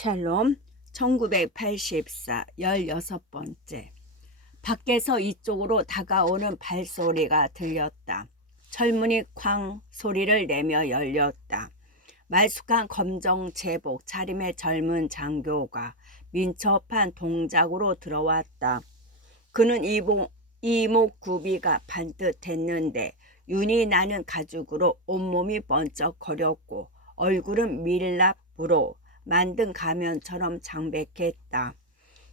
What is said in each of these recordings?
샬롬 1984 16번째. 밖에서 이쪽으로 다가오는 발소리가 들렸다. 철문이 쾅 소리를 내며 열렸다. 말쑥한 검정 제복 차림의 젊은 장교가 민첩한 동작으로 들어왔다. 그는 이목구비가 반듯했는데 윤이 나는 가죽으로 온몸이 번쩍거렸고 얼굴은 밀랍으로 만든 가면처럼 창백했다.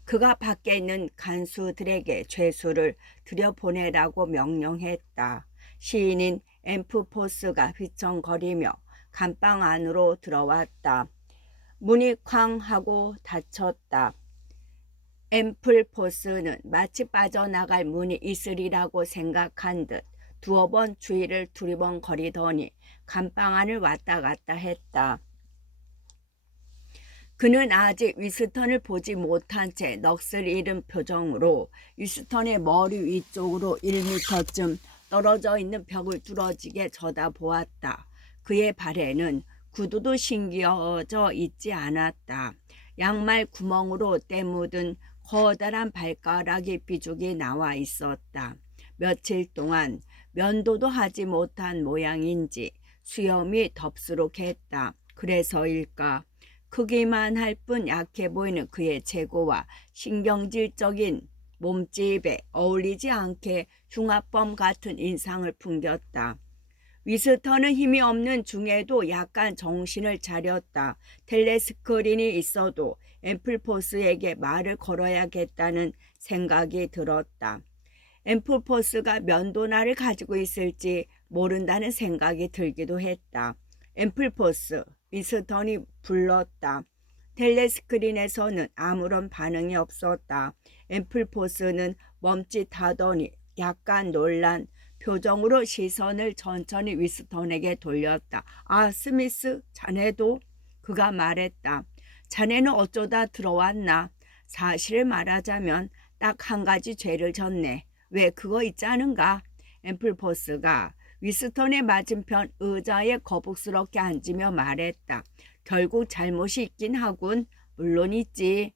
그가 밖에 있는 간수들에게 죄수를 들여보내라고 명령했다. 시인인 앰프포스가 휘청거리며 감방 안으로 들어왔다. 문이 쾅 하고 닫혔다. 앰플포스는 마치 빠져나갈 문이 있으리라고 생각한 듯 두어 번 주위를 두리번거리더니 감방 안을 왔다 갔다 했다. 그는 아직 위스턴을 보지 못한 채 넋을 잃은 표정으로 위스턴의 머리 위쪽으로 1미터쯤 떨어져 있는 벽을 뚫어지게 쳐다보았다. 그의 발에는 구두도 신겨져 있지 않았다. 양말 구멍으로 때 묻은 커다란 발가락이 삐죽이 나와 있었다. 며칠 동안 면도도 하지 못한 모양인지 수염이 덥수룩했다. 그래서일까? 크기만 할 뿐 약해 보이는 그의 체구와 신경질적인 몸집에 어울리지 않게 흉악범 같은 인상을 풍겼다. 위스턴은 힘이 없는 중에도 약간 정신을 차렸다. 텔레스크린이 있어도 앰플포스에게 말을 걸어야겠다는 생각이 들었다. 앰플포스가 면도날을 가지고 있을지 모른다는 생각이 들기도 했다. 앰플포스, 위스턴이 불렀다. 텔레스크린에서는 아무런 반응이 없었다. 앰플포스는 멈칫하더니 약간 놀란 표정으로 시선을 천천히 위스턴에게 돌렸다. 아, 스미스, 자네도? 그가 말했다. 자네는 어쩌다 들어왔나? 사실을 말하자면 딱 한 가지 죄를 졌네. 왜 그거 있지 않은가? 앰플포스가 위스턴의 맞은편 의자에 거북스럽게 앉으며 말했다. 결국 잘못이 있긴 하군. 물론 있지.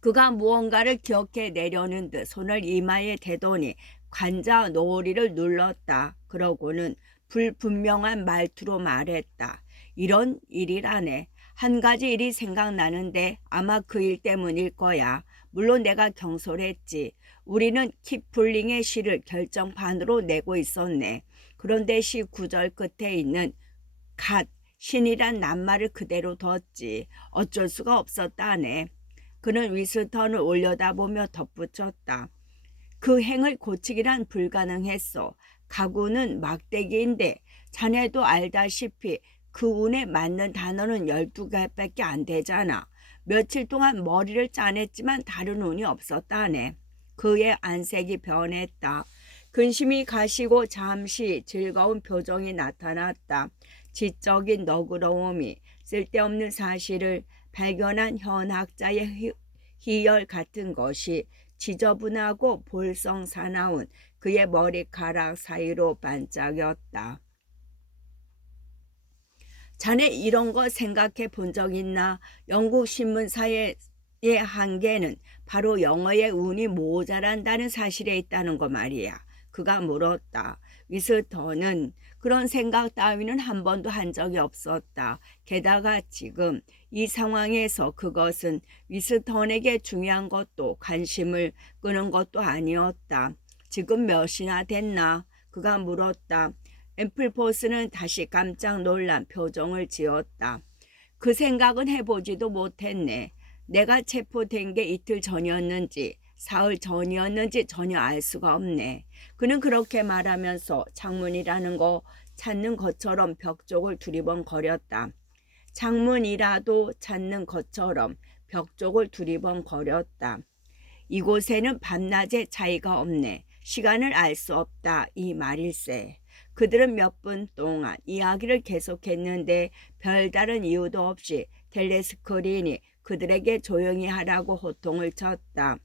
그가 무언가를 기억해 내려는 듯 손을 이마에 대더니 관자 노리를 눌렀다. 그러고는 불분명한 말투로 말했다. 이런 일이라네. 한 가지 일이 생각나는데 아마 그 일 때문일 거야. 물론 내가 경솔했지. 우리는 키플링의 시를 결정판으로 내고 있었네. 그런데 시 구절 끝에 있는 갓, 신이란 낱말을 그대로 뒀지. 어쩔 수가 없었다네. 그는 위스턴을 올려다보며 덧붙였다. 그 행을 고치기란 불가능했어. 가구는 막대기인데 자네도 알다시피 그 운에 맞는 단어는 12개밖에 안 되잖아. 며칠 동안 머리를 짜냈지만 다른 운이 없었다네. 그의 안색이 변했다. 근심이 가시고 잠시 즐거운 표정이 나타났다. 지적인 너그러움이 쓸데없는 사실을 발견한 현학자의 희열 같은 것이 지저분하고 볼썽사나운 그의 머리카락 사이로 반짝였다. 자네 이런 거 생각해 본 적 있나? 영국 신문사의 한계는 바로 영어의 운이 모자란다는 사실에 있다는 거 말이야. 그가 물었다. 위스턴은 그런 생각 따위는 한 번도 한 적이 없었다. 게다가 지금 이 상황에서 그것은 위스턴에게 중요한 것도 관심을 끄는 것도 아니었다. 지금 몇이나 됐나? 그가 물었다. 앰플포스는 다시 깜짝 놀란 표정을 지었다. 그 생각은 해보지도 못했네. 내가 체포된 게 이틀 전이었는지 사흘 전이었는지 전혀 알 수가 없네. 그는 그렇게 말하면서 창문이라는 거 찾는 것처럼 벽 쪽을 두리번거렸다. 창문이라도 찾는 것처럼 벽 쪽을 두리번거렸다. 이곳에는 밤낮의 차이가 없네. 시간을 알 수 없다. 이 말일세. 그들은 몇 분 동안 이야기를 계속했는데 별다른 이유도 없이 텔레스크린이 그들에게 조용히 하라고 호통을 쳤다.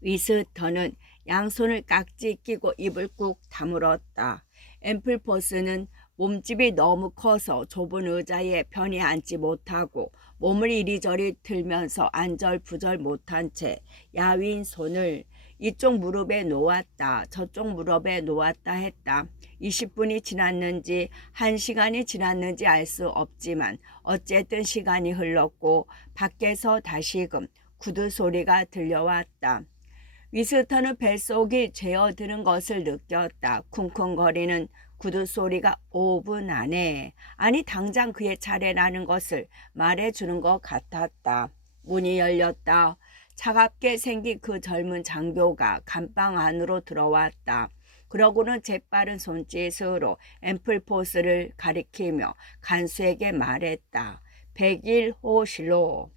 위스턴은 양손을 깍지 끼고 입을 꾹 다물었다. 앰플포스는 몸집이 너무 커서 좁은 의자에 편히 앉지 못하고 몸을 이리저리 틀면서 안절부절 못한 채 야윈 손을 이쪽 무릎에 놓았다 저쪽 무릎에 놓았다 했다. 20분이 지났는지 1시간이 지났는지 알 수 없지만 어쨌든 시간이 흘렀고 밖에서 다시금 구두 소리가 들려왔다. 위스턴은 뱃속이 죄어드는 것을 느꼈다. 쿵쿵거리는 구두 소리가 5분 안에, 아니 당장 그의 차례라는 것을 말해주는 것 같았다. 문이 열렸다. 차갑게 생긴 그 젊은 장교가 감방 안으로 들어왔다. 그러고는 재빠른 손짓으로 앰플포스를 가리키며 간수에게 말했다. 101호실로.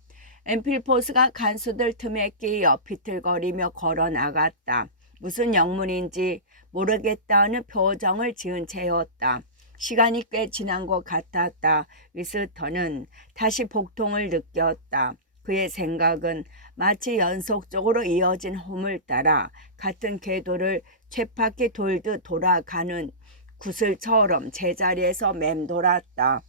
앰플포스가 간수들 틈에 끼어 비틀거리며 걸어 나갔다. 무슨 영문인지 모르겠다는 표정을 지은 채였다. 시간이 꽤 지난 것 같았다. 위스턴은 다시 복통을 느꼈다. 그의 생각은 마치 연속적으로 이어진 홈을 따라 같은 궤도를 쳇바퀴 돌듯 돌아가는 구슬처럼 제자리에서 맴돌았다.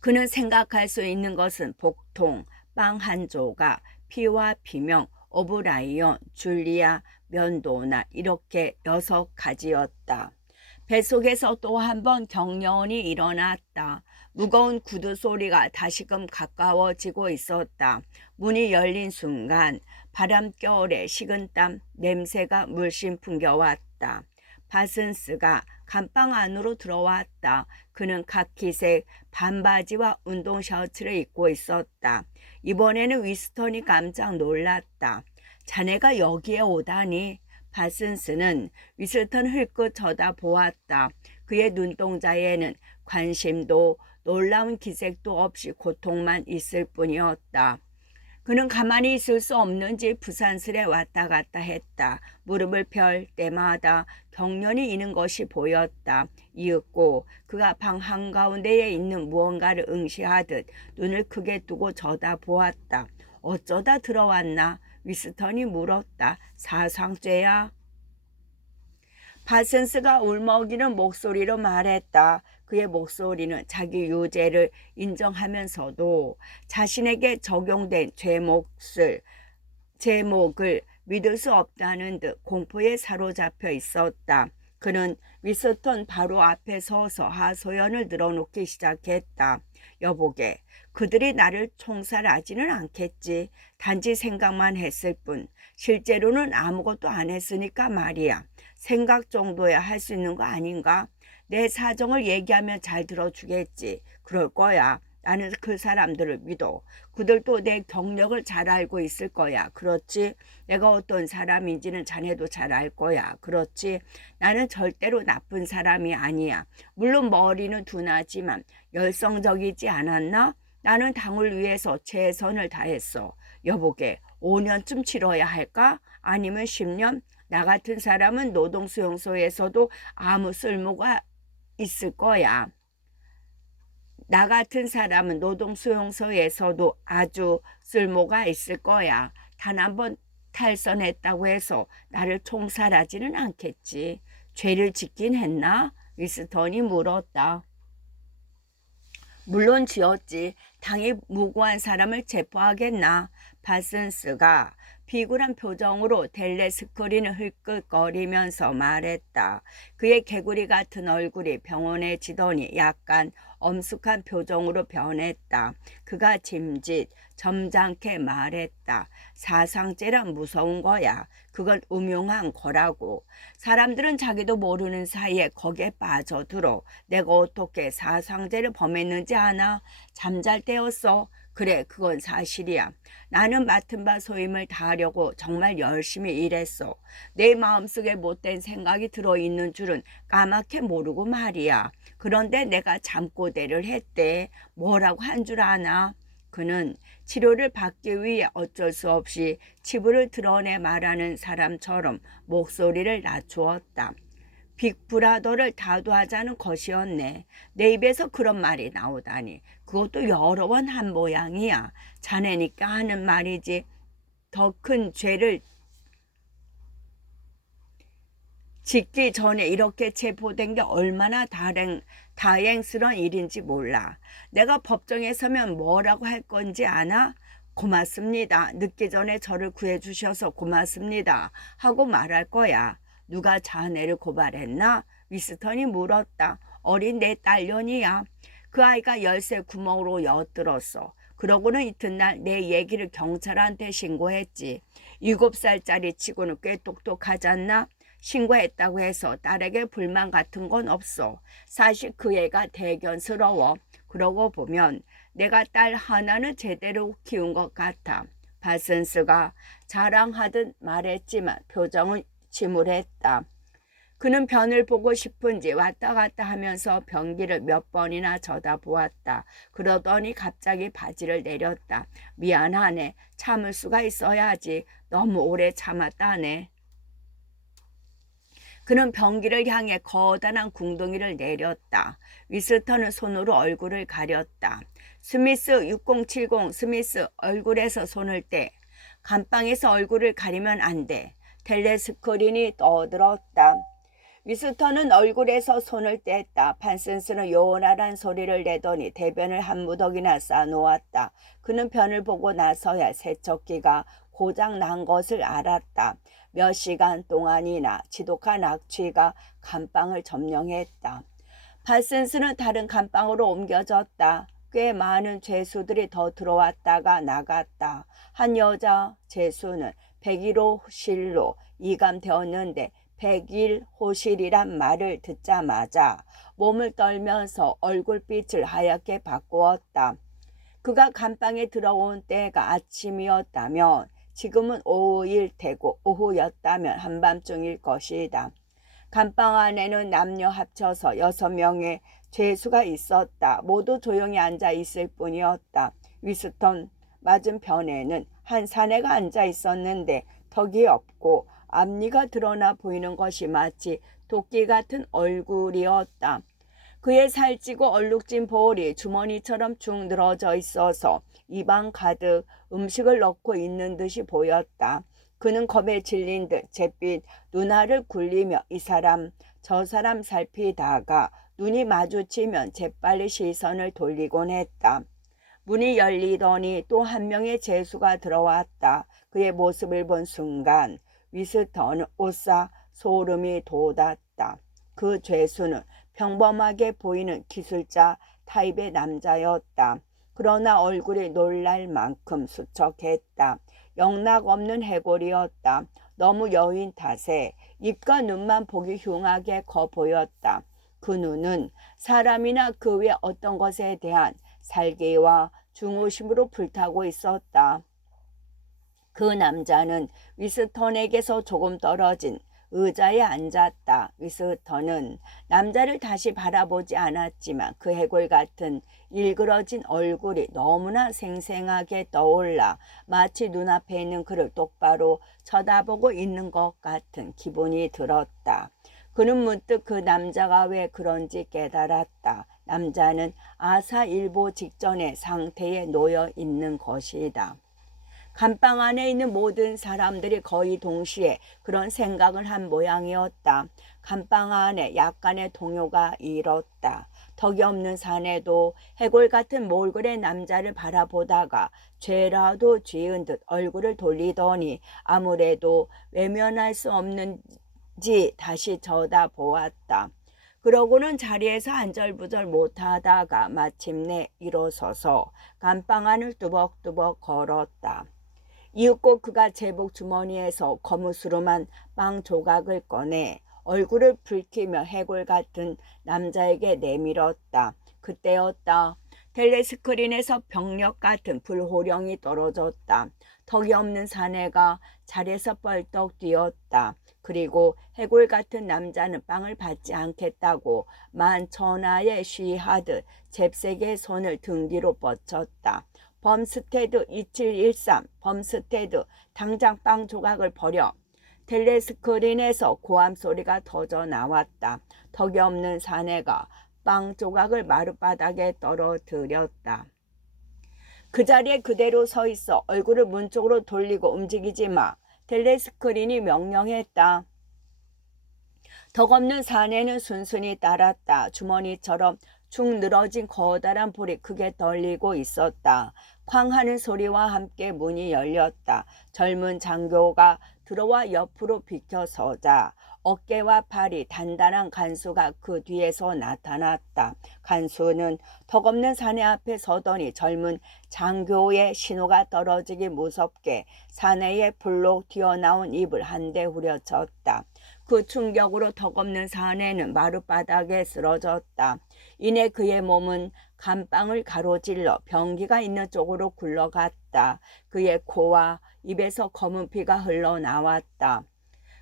그는 생각할 수 있는 것은 복통, 빵 한 조각, 피와 비명, 오브라이언, 줄리아, 면도나 이렇게 6가지였다. 뱃속에서 또 한 번 경련이 일어났다. 무거운 구두 소리가 다시금 가까워지고 있었다. 문이 열린 순간 바람결에 식은땀 냄새가 물씬 풍겨왔다. 바슨스가 감방 안으로 들어왔다. 그는 카키색 반바지와 운동 셔츠를 입고 있었다. 이번에는 위스턴이 깜짝 놀랐다. 자네가 여기에 오다니. 바슨스는 위스턴을 흘끗 쳐다보았다. 그의 눈동자에는 관심도 놀라운 기색도 없이 고통만 있을 뿐이었다. 그는 가만히 있을 수 없는지 부산스레 왔다 갔다 했다. 무릎을 펼 때마다 경련이 있는 것이 보였다. 이윽고 그가 방 한가운데에 있는 무언가를 응시하듯 눈을 크게 뜨고 쳐다보았다. 어쩌다 들어왔나? 위스턴이 물었다. 사상죄야? 바슨스가 울먹이는 목소리로 말했다. 그의 목소리는 자기 유죄를 인정하면서도 자신에게 적용된 제목을 믿을 수 없다는 듯 공포에 사로잡혀 있었다. 그는 위스턴 바로 앞에 서서 하소연을 늘어놓기 시작했다. 여보게, 그들이 나를 총살하지는 않겠지. 단지 생각만 했을 뿐 실제로는 아무것도 안 했으니까 말이야. 생각 정도야 할 수 있는 거 아닌가? 내 사정을 얘기하면 잘 들어주겠지. 그럴 거야. 나는 그 사람들을 믿어. 그들도 내 경력을 잘 알고 있을 거야. 그렇지? 내가 어떤 사람인지는 자네도 잘 알 거야. 그렇지? 나는 절대로 나쁜 사람이 아니야. 물론 머리는 둔하지만 열성적이지 않았나? 나는 당을 위해서 최선을 다했어. 여보게, 5년쯤 치러야 할까? 아니면 10년? 나 같은 사람은 노동수용소에서도 아무 쓸모가 있을 거야. 나 같은 사람은 노동수용소에서도 아주 쓸모가 있을 거야. 단 한 번 탈선했다고 해서 나를 총살하지는 않겠지. 죄를 짓긴 했나? 위스턴이 물었다. 물론 지었지. 당이 무고한 사람을 체포하겠나? 바슨스가 비굴한 표정으로 텔레스크린을 흘끗거리면서 말했다. 그의 개구리 같은 얼굴이 병원해지더니 약간 엄숙한 표정으로 변했다. 그가 점잖게 말했다. 사상죄란 무서운 거야. 그건 음흉한 거라고. 사람들은 자기도 모르는 사이에 거기에 빠져들어. 내가 어떻게 사상죄를 범했는지 아나? 잠잘 때였어. 그래, 그건 사실이야. 나는 맡은 바 소임을 다하려고 정말 열심히 일했어. 내 마음속에 못된 생각이 들어있는 줄은 까맣게 모르고 말이야. 그런데 내가 잠꼬대를 했대. 뭐라고 한 줄 아나? 그는 치료를 받기 위해 어쩔 수 없이 치부를 드러내 말하는 사람처럼 목소리를 낮추었다. 빅브라더를 다도하자는 것이었네. 내 입에서 그런 말이 나오다니. 그것도 여러 번 한 모양이야. 자네니까 하는 말이지. 더 큰 죄를 짓기 전에 이렇게 체포된 게 얼마나 다행스러운 일인지 몰라. 내가 법정에 서면 뭐라고 할 건지 아나? 고맙습니다. 늦기 전에 저를 구해주셔서 고맙습니다. 하고 말할 거야. 누가 자네를 고발했나? 위스턴이 물었다. 어린 내 딸년이야. 그 아이가 열쇠 구멍으로 엿들었어. 그러고는 이튿날 내 얘기를 경찰한테 신고했지. 7살짜리 치고는 꽤 똑똑하잖나? 신고했다고 해서 딸에게 불만 같은 건 없어. 사실 그 애가 대견스러워. 그러고 보면 내가 딸 하나는 제대로 키운 것 같아. 파슨스가 자랑하듯 말했지만 표정은 침울했다. 그는 변을 보고 싶은지 왔다 갔다 하면서 변기를 몇 번이나 쳐다보았다. 그러더니 갑자기 바지를 내렸다. 미안하네. 참을 수가 있어야지. 너무 오래 참았다네. 그는 변기를 향해 거대한 궁둥이를 내렸다. 위스턴은 손으로 얼굴을 가렸다. 스미스 6070 스미스 얼굴에서 손을 떼. 감방에서 얼굴을 가리면 안 돼. 텔레스크린이 떠들었다. 위스턴은 얼굴에서 손을 뗐다. 판슨스는 요원하란 소리를 내더니 대변을 한 무더기나 싸놓았다. 그는 변을 보고 나서야 세척기가 고장 난 것을 알았다. 몇 시간 동안이나 지독한 악취가 감방을 점령했다. 판슨스는 다른 감방으로 옮겨졌다. 꽤 많은 죄수들이 더 들어왔다가 나갔다. 한 여자 죄수는 101호실로 이감되었는데 101호실이란 말을 듣자마자 몸을 떨면서 얼굴빛을 하얗게 바꾸었다. 그가 감방에 들어온 때가 아침이었다면 지금은 오후일 테고 오후였다면 한밤중일 것이다. 감방 안에는 남녀 합쳐서 6명의 죄수가 있었다. 모두 조용히 앉아 있을 뿐이었다. 위스턴 맞은편에는 한 사내가 앉아 있었는데 턱이 없고 앞니가 드러나 보이는 것이 마치 도끼 같은 얼굴이었다. 그의 살찌고 얼룩진 볼이 주머니처럼 축 늘어져 있어서 입안 가득 음식을 넣고 있는 듯이 보였다. 그는 겁에 질린 듯 잿빛 눈알을 굴리며 이 사람 저 사람 살피다가 눈이 마주치면 재빨리 시선을 돌리곤 했다. 문이 열리더니 또 한 명의 죄수가 들어왔다. 그의 모습을 본 순간 위스턴은 오싹 소름이 돋았다. 그 죄수는 평범하게 보이는 기술자 타입의 남자였다. 그러나 얼굴이 놀랄 만큼 수척했다. 영락 없는 해골이었다. 너무 여인 탓에 입과 눈만 보기 흉하게 커 보였다. 그 눈은 사람이나 그 외 어떤 것에 대한 살기와 중후심으로 불타고 있었다. 그 남자는 위스턴에게서 조금 떨어진 의자에 앉았다. 위스턴은 남자를 다시 바라보지 않았지만 그 해골 같은 일그러진 얼굴이 너무나 생생하게 떠올라 마치 눈앞에 있는 그를 똑바로 쳐다보고 있는 것 같은 기분이 들었다. 그는 문득 그 남자가 왜 그런지 깨달았다. 남자는 아사일보 직전의 상태에 놓여 있는 것이다. 감방 안에 있는 모든 사람들이 거의 동시에 그런 생각을 한 모양이었다. 감방 안에 약간의 동요가 일었다. 덕이 없는 사내도 해골 같은 몰골의 남자를 바라보다가 죄라도 지은 듯 얼굴을 돌리더니 아무래도 외면할 수 없는지 다시 쳐다보았다. 그러고는 자리에서 안절부절 못하다가 마침내 일어서서 감방 안을 뚜벅뚜벅 걸었다. 이윽고 그가 제복 주머니에서 거무스름한 빵 조각을 꺼내 얼굴을 붉히며 해골 같은 남자에게 내밀었다. 그때였다. 텔레스크린에서 병력 같은 불호령이 떨어졌다. 덕이 없는 사내가 자리에서 뻘떡 뛰었다. 그리고 해골 같은 남자는 빵을 받지 않겠다고 만천하에 쉬하듯 잽세게 손을 등 뒤로 뻗쳤다. 범스테드 2713 범스테드 당장 빵 조각을 버려. 텔레스크린에서 고함 소리가 터져 나왔다. 덕이 없는 사내가 빵 조각을 마룻바닥에 떨어뜨렸다. 그 자리에 그대로 서 있어. 얼굴을 문 쪽으로 돌리고 움직이지 마. 텔레스크린이 명령했다. 덕없는 사내는 순순히 따랐다. 주머니처럼 축 늘어진 커다란 볼이 크게 떨리고 있었다. 쾅 하는 소리와 함께 문이 열렸다. 젊은 장교가 들어와 옆으로 비켜서자 어깨와 팔이 단단한 간수가 그 뒤에서 나타났다. 간수는 덕없는 사내 앞에 서더니 젊은 장교의 신호가 떨어지기 무섭게 사내에 불록 튀어나온 입을 한 대 후려쳤다. 그 충격으로 덕없는 사내는 마룻바닥에 쓰러졌다. 이내 그의 몸은 감방을 가로질러 변기가 있는 쪽으로 굴러갔다. 그의 코와 입에서 검은 피가 흘러나왔다.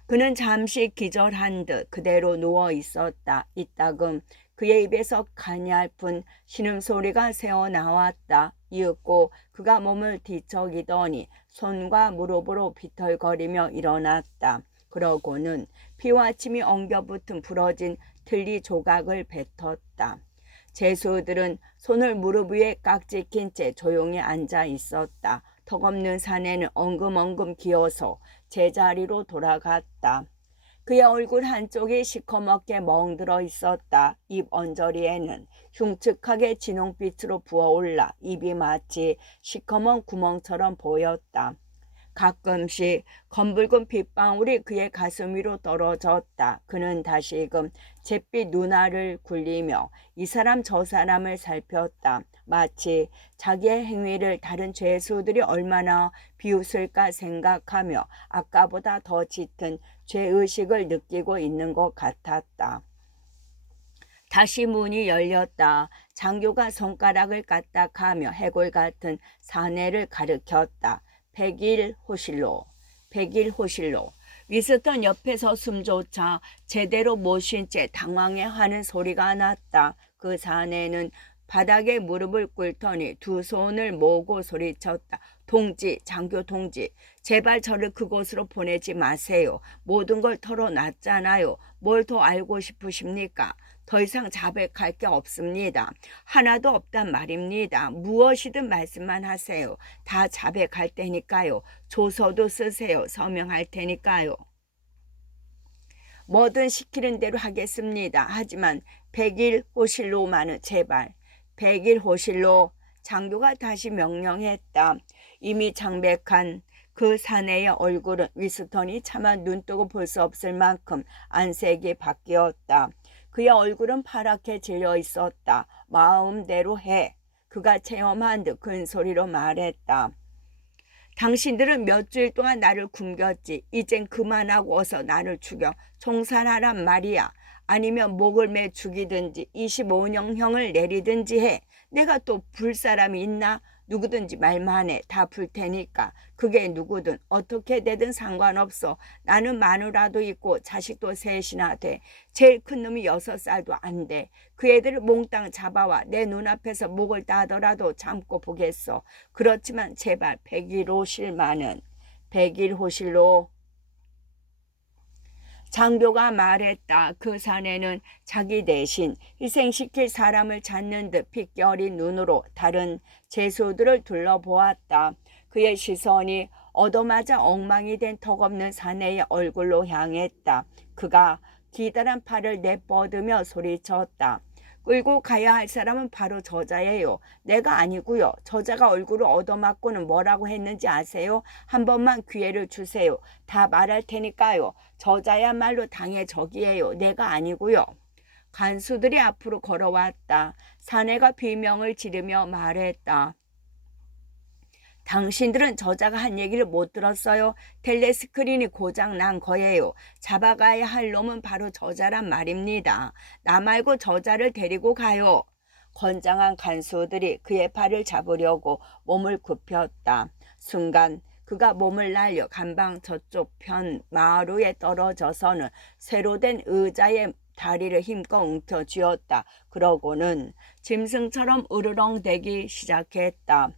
그는 잠시 기절한 듯 그대로 누워 있었다. 이따금 그의 입에서 가냘픈 신음소리가 새어나왔다. 이윽고 그가 몸을 뒤척이더니 손과 무릎으로 비틀거리며 일어났다. 그러고는 피와 침이 엉겨붙은 부러진 틀니 조각을 뱉었다. 죄수들은 손을 무릎 위에 깍지 낀 채 조용히 앉아 있었다. 턱없는 사내는 엉금엉금 기어서 제자리로 돌아갔다. 그의 얼굴 한쪽이 시커멓게 멍들어 있었다. 입 언저리에는 흉측하게 진홍빛으로 부어올라 입이 마치 시커먼 구멍처럼 보였다. 가끔씩 검붉은 빗방울이 그의 가슴 위로 떨어졌다. 그는 다시금 잿빛 눈알을 굴리며 이 사람 저 사람을 살폈다. 마치 자기의 행위를 다른 죄수들이 얼마나 비웃을까 생각하며 아까보다 더 짙은 죄의식을 느끼고 있는 것 같았다. 다시 문이 열렸다. 장교가 손가락을 까딱하며 해골 같은 사내를 가리켰다. 백일호실로, 백일호실로. 위스턴 옆에서 숨조차 제대로 못 쉰 채 당황해하는 소리가 났다. 그 사내는 바닥에 무릎을 꿇더니 두 손을 모으고 소리쳤다. 동지, 장교 동지, 제발 저를 그곳으로 보내지 마세요. 모든 걸 털어놨잖아요. 뭘 더 알고 싶으십니까? 더 이상 자백할 게 없습니다. 하나도 없단 말입니다. 무엇이든 말씀만 하세요. 다 자백할 테니까요. 조서도 쓰세요. 서명할 테니까요. 뭐든 시키는 대로 하겠습니다. 하지만 백일호실로만은 제발. 백일호실로. 장교가 다시 명령했다. 이미 창백한 그 사내의 얼굴은 위스턴이 차마 눈뜨고 볼 수 없을 만큼 안색이 바뀌었다. 그의 얼굴은 파랗게 질려 있었다. 마음대로 해. 그가 체험한 듯 큰 소리로 말했다. 당신들은 몇 주일 동안 나를 굶겼지. 이젠 그만하고 어서 나를 죽여 총살하란 말이야. 아니면 목을 매 죽이든지 25년형을 내리든지 해. 내가 또 불 사람이 있나? 누구든지 말만 해. 다 불 테니까. 그게 누구든 어떻게 되든 상관없어. 나는 마누라도 있고 자식도 셋이나 돼. 제일 큰 놈이 6살도 안 돼. 그 애들을 몽땅 잡아와 내 눈앞에서 목을 따더라도 참고 보겠어. 그렇지만 제발 백일호실만은. 백일호실로. 장교가 말했다. 그 사내는 자기 대신 희생시킬 사람을 찾는 듯 핏기 어린 눈으로 다른 죄수들을 둘러보았다. 그의 시선이 얻어맞아 엉망이 된 턱없는 사내의 얼굴로 향했다. 그가 기다란 팔을 내뻗으며 소리쳤다. 끌고 가야 할 사람은 바로 저자예요. 내가 아니고요. 저자가 얼굴을 얻어맞고는 뭐라고 했는지 아세요? 한 번만 기회를 주세요. 다 말할 테니까요. 저자야말로 당의 적이에요. 내가 아니고요. 간수들이 앞으로 걸어왔다. 사내가 비명을 지르며 말했다. 당신들은 저자가 한 얘기를 못 들었어요. 텔레스크린이 고장 난 거예요. 잡아가야 할 놈은 바로 저자란 말입니다. 나 말고 저자를 데리고 가요. 건장한 간수들이 그의 팔을 잡으려고 몸을 굽혔다. 순간 그가 몸을 날려 간방 저쪽 편 마루에 떨어져서는 쇠로 된 의자에 다리를 힘껏 움켜쥐었다. 그러고는 짐승처럼 으르렁대기 시작했다.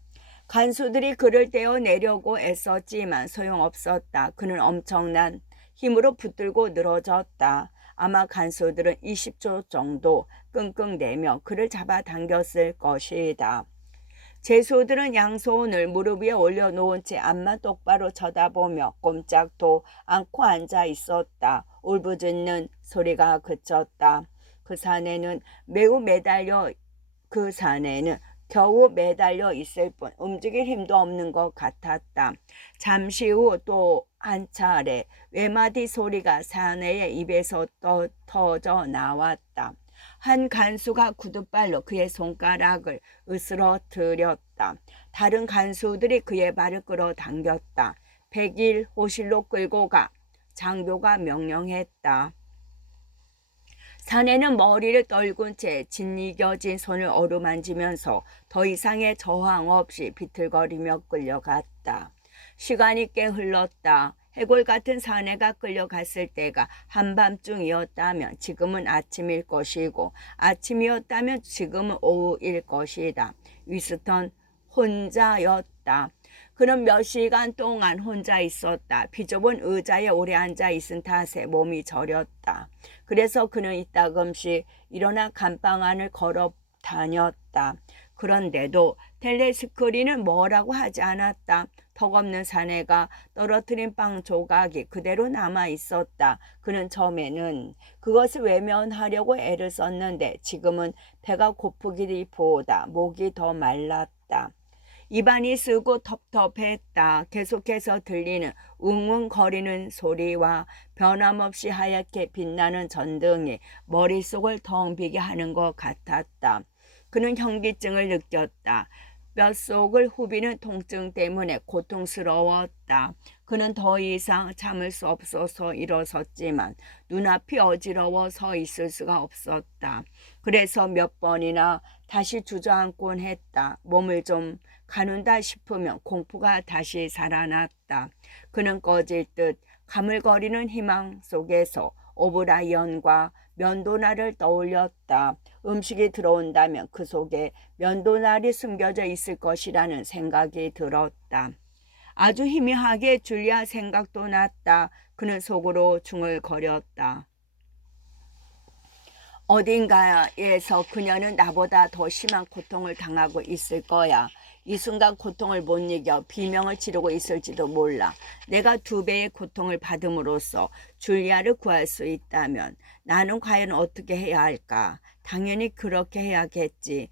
간수들이 그를 떼어내려고 애썼지만 소용없었다. 그는 엄청난 힘으로 붙들고 늘어졌다. 아마 간수들은 20초 정도 끙끙대며 그를 잡아당겼을 것이다. 죄수들은 양손을 무릎 위에 올려놓은 채 앞만 똑바로 쳐다보며 꼼짝도 않고 앉아 있었다. 울부짖는 소리가 그쳤다. 그 산에는 겨우 매달려 있을 뿐 움직일 힘도 없는 것 같았다. 잠시 후 또 한 차례 외마디 소리가 사내의 입에서 터져 나왔다. 한 간수가 구둣발로 그의 손가락을 으스러뜨렸다. 다른 간수들이 그의 발을 끌어당겼다. 100일 호실로 끌고 가. 장교가 명령했다. 사내는 머리를 떨군 채 짓이겨진 손을 어루만지면서 더 이상의 저항 없이 비틀거리며 끌려갔다. 시간이 꽤 흘렀다. 해골 같은 사내가 끌려갔을 때가 한밤중이었다면 지금은 아침일 것이고 아침이었다면 지금은 오후일 것이다. 위스턴 혼자였다. 그는 몇 시간 동안 혼자 있었다. 비좁은 의자에 오래 앉아 있은 탓에 몸이 저렸다. 그래서 그는 이따금씩 일어나 감방 안을 걸어 다녔다. 그런데도 텔레스크린은 뭐라고 하지 않았다. 턱없는 사내가 떨어뜨린 빵 조각이 그대로 남아 있었다. 그는 처음에는 그것을 외면하려고 애를 썼는데 지금은 배가 고프기보다 목이 더 말랐다. 입안이 쓰고 텁텁했다. 계속해서 들리는 웅웅거리는 소리와 변함없이 하얗게 빛나는 전등이 머릿속을 텅 비게 하는 것 같았다. 그는 현기증을 느꼈다. 뼛속을 후비는 통증 때문에 고통스러웠다. 그는 더 이상 참을 수 없어서 일어섰지만 눈앞이 어지러워 서 있을 수가 없었다. 그래서 몇 번이나 다시 주저앉곤 했다. 몸을 좀 가눈다 싶으면 공포가 다시 살아났다. 그는 꺼질 듯 가물거리는 희망 속에서 오브라이언과 면도날을 떠올렸다. 음식이 들어온다면 그 속에 면도날이 숨겨져 있을 것이라는 생각이 들었다. 아주 희미하게 줄리아 생각도 났다. 그는 속으로 중얼거렸다. 어딘가에서 그녀는 나보다 더 심한 고통을 당하고 있을 거야. 이 순간 고통을 못 이겨 비명을 지르고 있을지도 몰라. 내가 2배의 고통을 받음으로써 줄리아를 구할 수 있다면 나는 과연 어떻게 해야 할까? 당연히 그렇게 해야겠지.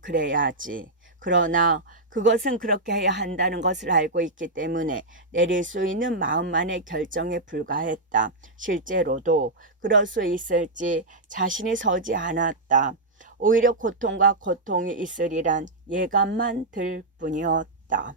그래야지. 그러나 그것은 그렇게 해야 한다는 것을 알고 있기 때문에 내릴 수 있는 마음만의 결정에 불과했다. 실제로도 그럴 수 있을지 자신이 서지 않았다. 오히려 고통과 고통이 있으리란 예감만 들 뿐이었다.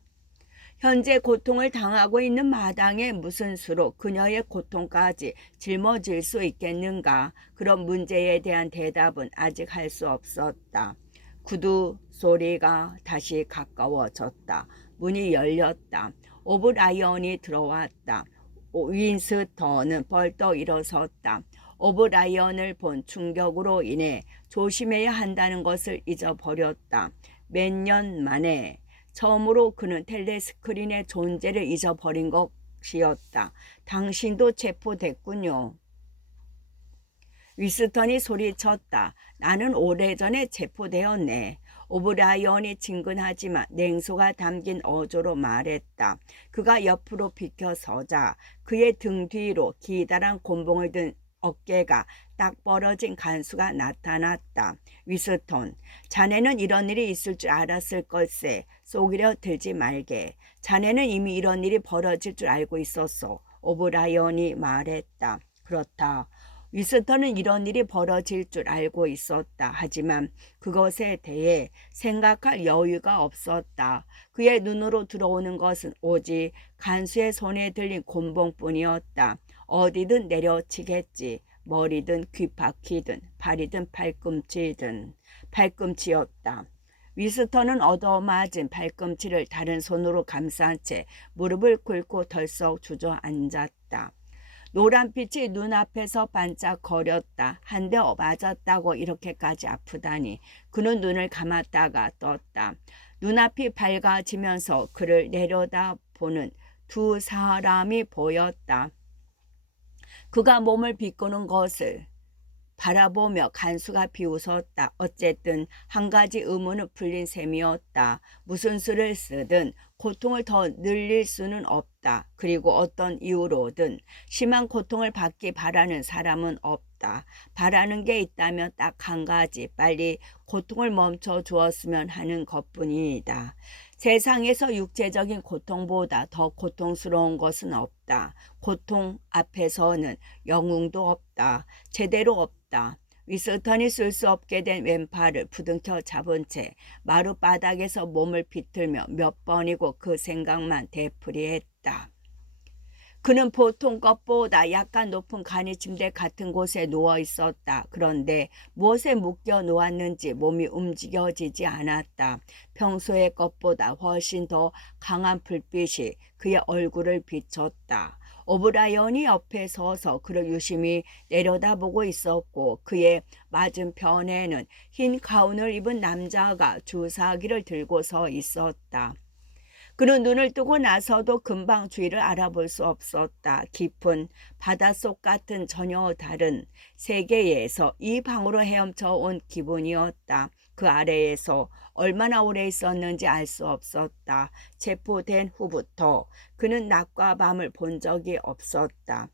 현재 고통을 당하고 있는 마당에 무슨 수로 그녀의 고통까지 짊어질 수 있겠는가? 그런 문제에 대한 대답은 아직 할 수 없었다. 구두 소리가 다시 가까워졌다. 문이 열렸다. 오브라이언이 들어왔다. 윈스턴은 벌떡 일어섰다. 오브라이언을 본 충격으로 인해 조심해야 한다는 것을 잊어버렸다. 몇 년 만에 처음으로 그는 텔레스크린의 존재를 잊어버린 것이었다. 당신도 체포됐군요. 위스턴이 소리쳤다. 나는 오래전에 체포되었네. 오브라이언이 친근하지만 냉소가 담긴 어조로 말했다. 그가 옆으로 비켜서자 그의 등 뒤로 기다란 곤봉을 든 어깨가 딱 벌어진 간수가 나타났다. 위스턴, 자네는 이런 일이 있을 줄 알았을 걸세. 속이려 들지 말게. 자네는 이미 이런 일이 벌어질 줄 알고 있었어. 오브라이언이 말했다. 그렇다. 위스턴은 이런 일이 벌어질 줄 알고 있었다. 하지만 그것에 대해 생각할 여유가 없었다. 그의 눈으로 들어오는 것은 오직 간수의 손에 들린 곤봉뿐이었다. 어디든 내려치겠지. 머리든 귓바퀴든 발이든 발꿈치였다. 위스턴은 얻어맞은 발꿈치를 다른 손으로 감싼 채 무릎을 꿇고 덜썩 주저앉았다. 노란빛이 눈앞에서 반짝거렸다. 한 대 맞았다고 이렇게까지 아프다니. 그는 눈을 감았다가 떴다. 눈앞이 밝아지면서 그를 내려다보는 2 사람이 보였다. 그가 몸을 비꾸는 것을 바라보며 간수가 비웃었다. 어쨌든 한 가지 의문은 풀린 셈이었다. 무슨 수를 쓰든 고통을 더 늘릴 수는 없다. 그리고 어떤 이유로든 심한 고통을 받기 바라는 사람은 없다. 바라는 게 있다면 딱 한 가지, 빨리 고통을 멈춰 주었으면 하는 것뿐이다. 세상에서 육체적인 고통보다 더 고통스러운 것은 없다. 고통 앞에서는 영웅도 없다. 제대로 없다. 위스턴이 쓸 수 없게 된 왼팔을 부둥켜 잡은 채 마룻바닥에서 몸을 비틀며 몇 번이고 그 생각만 되풀이했다. 그는 보통 것보다 약간 높은 간이 침대 같은 곳에 누워 있었다. 그런데 무엇에 묶여 놓았는지 몸이 움직여지지 않았다. 평소의 것보다 훨씬 더 강한 불빛이 그의 얼굴을 비췄다. 오브라이언이 옆에 서서 그를 유심히 내려다보고 있었고 그의 맞은편에는 흰 가운을 입은 남자가 주사기를 들고 서 있었다. 그는 눈을 뜨고 나서도 금방 주위를 알아볼 수 없었다. 깊은 바닷속 같은 전혀 다른 세계에서 이 방으로 헤엄쳐 온 기분이었다. 그 아래에서 얼마나 오래 있었는지 알 수 없었다. 체포된 후부터 그는 낮과 밤을 본 적이 없었다.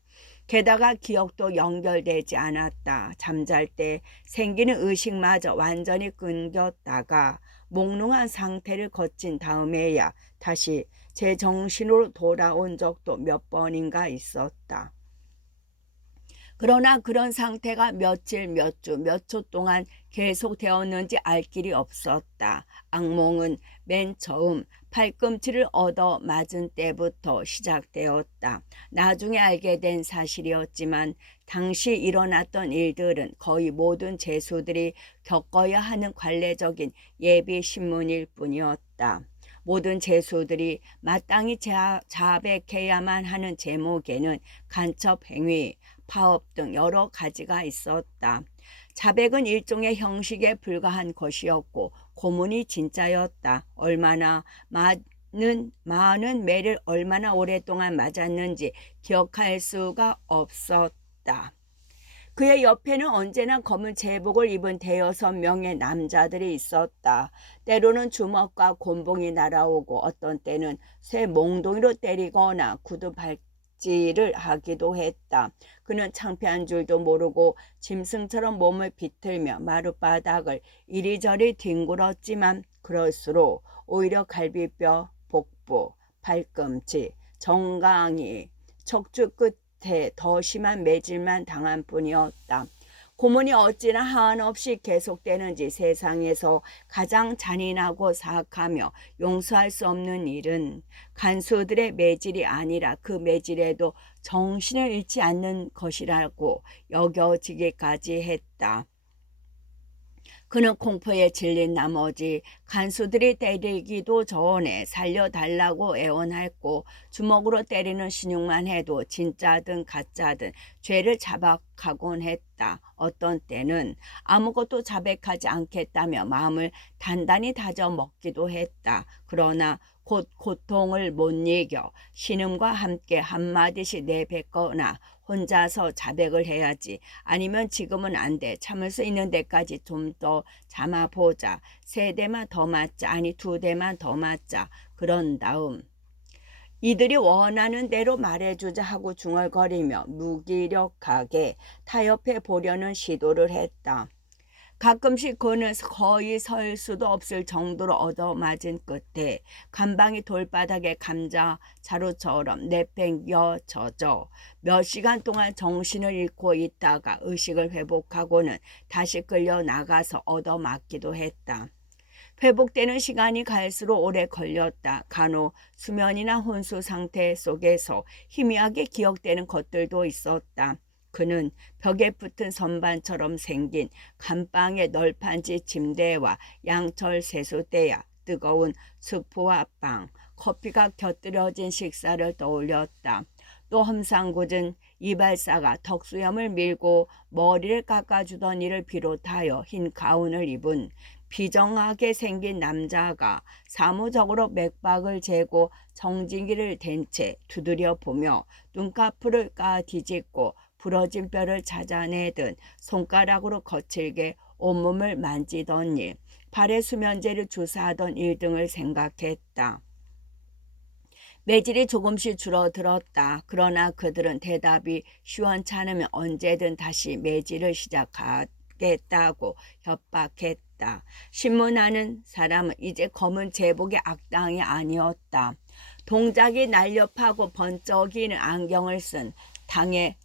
게다가 기억도 연결되지 않았다. 잠잘 때 생기는 의식마저 완전히 끊겼다가 몽롱한 상태를 거친 다음에야 다시 제 정신으로 돌아온 적도 몇 번인가 있었다. 그러나 그런 상태가 며칠, 몇 주, 몇 초 동안 계속되었는지 알 길이 없었다. 악몽은 맨 처음 팔꿈치를 얻어 맞은 때부터 시작되었다. 나중에 알게 된 사실이었지만 당시 일어났던 일들은 거의 모든 죄수들이 겪어야 하는 관례적인 예비 신문일 뿐이었다. 모든 죄수들이 마땅히 자백해야만 하는 제목에는 간첩행위, 파업 등 여러 가지가 있었다. 자백은 일종의 형식에 불과한 것이었고 고문이 진짜였다. 얼마나 많은 매를 얼마나 오랫동안 맞았는지 기억할 수가 없었다. 그의 옆에는 언제나 검은 제복을 입은 대여섯 명의 남자들이 있었다. 때로는 주먹과 곤봉이 날아오고 어떤 때는 쇠 몽둥이로 때리거나 구두 발질을 하기도 했다. 그는 창피한 줄도 모르고 짐승처럼 몸을 비틀며 마룻바닥을 이리저리 뒹굴었지만 그럴수록 오히려 갈비뼈, 복부, 발꿈치, 정강이, 척추 끝 더 심한 매질만 당한 뿐이었다. 고문이 어찌나 한없이 계속되는지 세상에서 가장 잔인하고 사악하며 용서할 수 없는 일은 간수들의 매질이 아니라 그 매질에도 정신을 잃지 않는 것이라고 여겨지기까지 했다. 그는 공포에 질린 나머지 간수들이 때리기도 전에 살려달라고 애원했고 주먹으로 때리는 신용만 해도 진짜든 가짜든 죄를 자백하곤 했다. 어떤 때는 아무것도 자백하지 않겠다며 마음을 단단히 다져 먹기도 했다. 그러나 곧 고통을 못 이겨 신음과 함께 한마디씩 내뱉거나 혼자서 자백을 해야지. 아니면 지금은 안 돼. 참을 수 있는 데까지 좀 더 참아보자. 3대만 더 맞자. 아니 2대만 더 맞자. 그런 다음 이들이 원하는 대로 말해주자 하고 중얼거리며 무기력하게 타협해 보려는 시도를 했다. 가끔씩 그는 거의 설 수도 없을 정도로 얻어맞은 끝에 간방이 돌바닥에 감자 자루처럼 내팽겨져져 몇 시간 동안 정신을 잃고 있다가 의식을 회복하고는 다시 끌려 나가서 얻어맞기도 했다. 회복되는 시간이 갈수록 오래 걸렸다. 간혹 수면이나 혼수 상태 속에서 희미하게 기억되는 것들도 있었다. 그는 벽에 붙은 선반처럼 생긴 감방의 널판지 침대와 양철 세수대야 뜨거운 수프와 빵, 커피가 곁들여진 식사를 떠올렸다. 또 험상궂은 이발사가 턱수염을 밀고 머리를 깎아주던 이를 비롯하여 흰 가운을 입은 비정하게 생긴 남자가 사무적으로 맥박을 재고 정진기를 댄 채 두드려 보며 눈꺼풀을 까 뒤집고 부러진 뼈를 찾아내듯 손가락으로 거칠게 온몸을 만지던 일, 발에 수면제를 주사하던 일 등을 생각했다. 매질이 조금씩 줄어들었다. 그러나 그들은 대답이 시원찮으면 언제든 다시 매질을 시작하겠다고 협박했다. 신문하는 사람은 이제 검은 제복의 악당이 아니었다. 동작이 날렵하고 번쩍이는 안경을 쓴 당의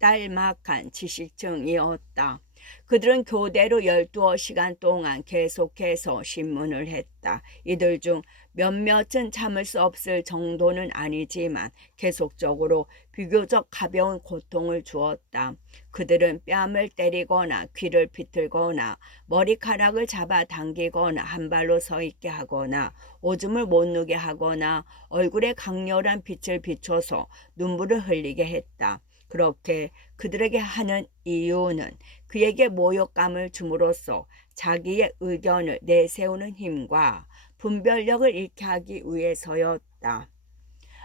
딸막한 지식층이었다. 그들은 교대로 12시간 동안 계속해서 신문을 했다. 이들 중 몇몇은 참을 수 없을 정도는 아니지만 계속적으로 비교적 가벼운 고통을 주었다. 그들은 뺨을 때리거나 귀를 비틀거나 머리카락을 잡아당기거나 한 발로 서 있게 하거나 오줌을 못 누게 하거나 얼굴에 강렬한 빛을 비춰서 눈물을 흘리게 했다. 그렇게 그들에게 하는 이유는 그에게 모욕감을 줌으로써 자기의 의견을 내세우는 힘과 분별력을 잃게 하기 위해서였다.